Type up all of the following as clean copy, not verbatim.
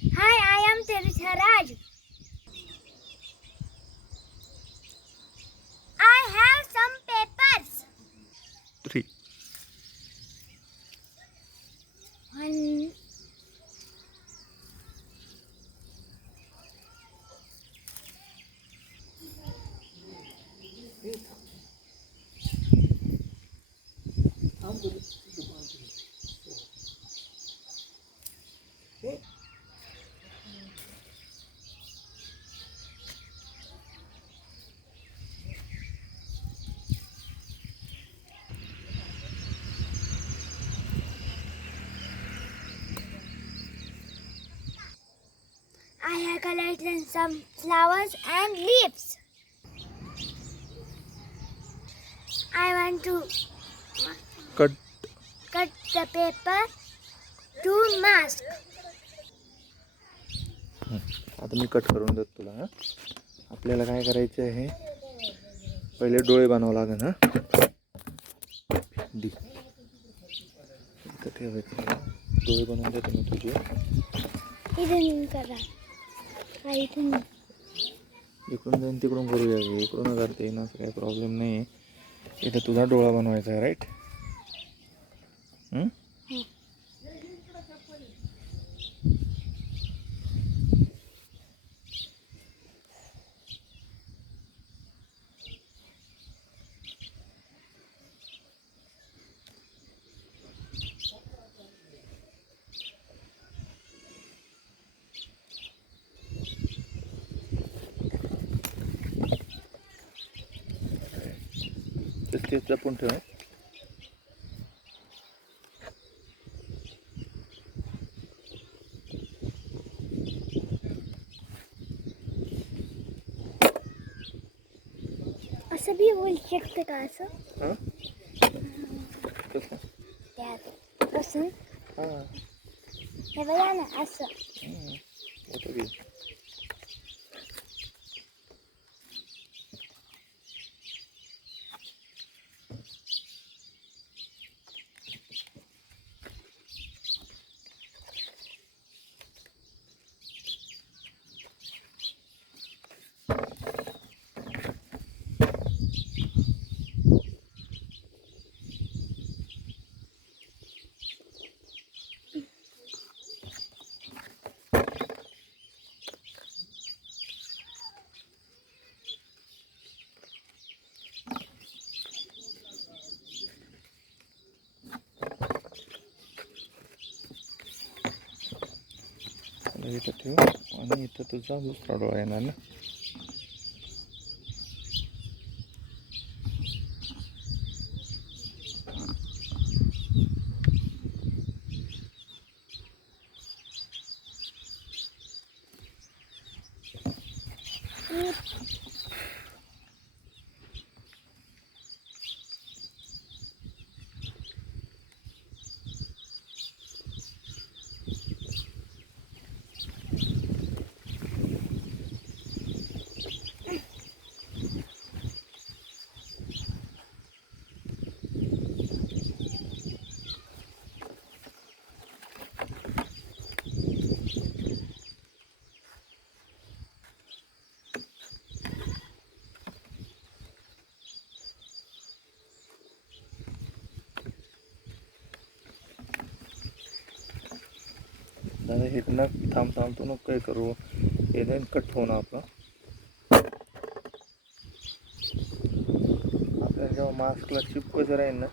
Hi, I am Tirisha Raj. I have some papers. 3. One. I have collected some flowers and leaves. I want to cut. cut the paper to mask. आता मी cut करून देतो तुला. हां, आपल्याला काय करायचं आहे, पहिले डोळे बनवावं लागेल. हां, दी इथं ठेवायचं. डोळे बनवून देतो मी तुझे. इथून करा. इथून. इकडून जाईन तिकडून करूया. इकडून करता येईन असं काही प्रॉब्लेम नाही आहे. इथं तुझा डोळा बनवायचा आहे, राईट? तेच जपून ठेव. असं बी बोलू शकते का असं? हां, कसं? त्यात असं. हां, हे बघा ना असं. होतं की. इथं ठेव आणि इथं तुझा दुसरा डोळा येणार ना. दादा इथनं थांब तू नको काय करू. हे नाही कट होणं आपलं. आपल्याला जेव्हा मास्कला चिपकायचं राहील ना,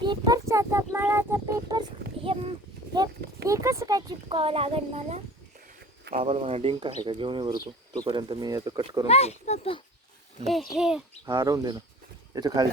पेपर्स आता मला आता पेपर्स हे कसं काय चिपकावं लागेल मला? आम्हाला म्हणा डिंक आहे का घेऊन ये बरं तू. तोपर्यंत मी याचं कट करून ठेव. पप्पा हे हा राहून दे ना, याच्या खाली.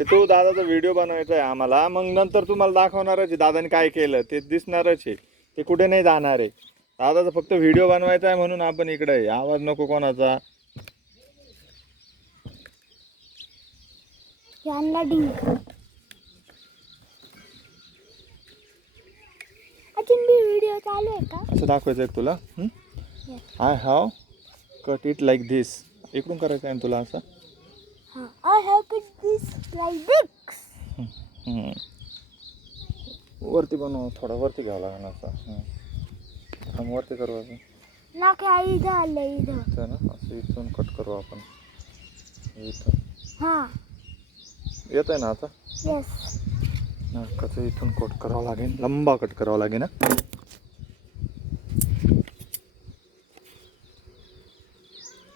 ते तू दादाचा व्हिडिओ बनवायचा आहे आम्हाला, मग नंतर तुम्हाला दाखवणारच आहे दादाने काय केलं ते दिसणारच आहे, ते कुठे नाही जाणार आहे. दादाचा फक्त व्हिडिओ बनवायचा आहे म्हणून आपण इकडे आहे. आवाज नको कोणाचा. यांना डिंक अजून बी व्हिडिओ चालू आहे का? असं दाखवायचं आहे तुला. I have cut it like this. इकडून करायचं आहे ना तुला असं. I have cut this like this. वरती बनव, थोडा वरती घ्यावं लागेल असं. वरती करू असं. ना काय इथं आलं इथं. इथं ना असं इथून कट करू आपण. इथून हां येत आहे ना आता. येस. कसं इथून कट करावं लागेल, लंबा कट करावा लागेल ना.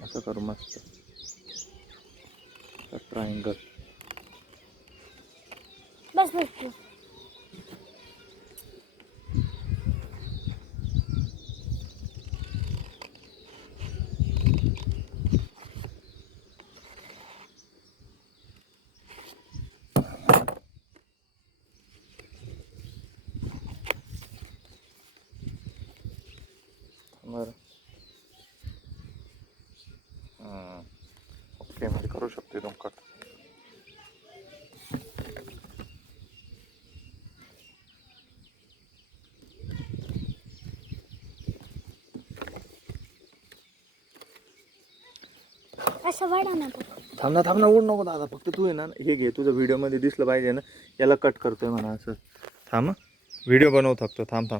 असं करू मस्त ट्रायंगल. बस बस तू. बरं ओके, म्हणजे करू शकते दोन कट. असं वाढा ना. थांब ना ओढ नको दादा, फक्त तू आहे ना हे घे, तुझं व्हिडिओमध्ये दिसलं पाहिजे ना, याला कट करतोय म्हणा असं. थांब व्हिडिओ बनवू थकतो. थांब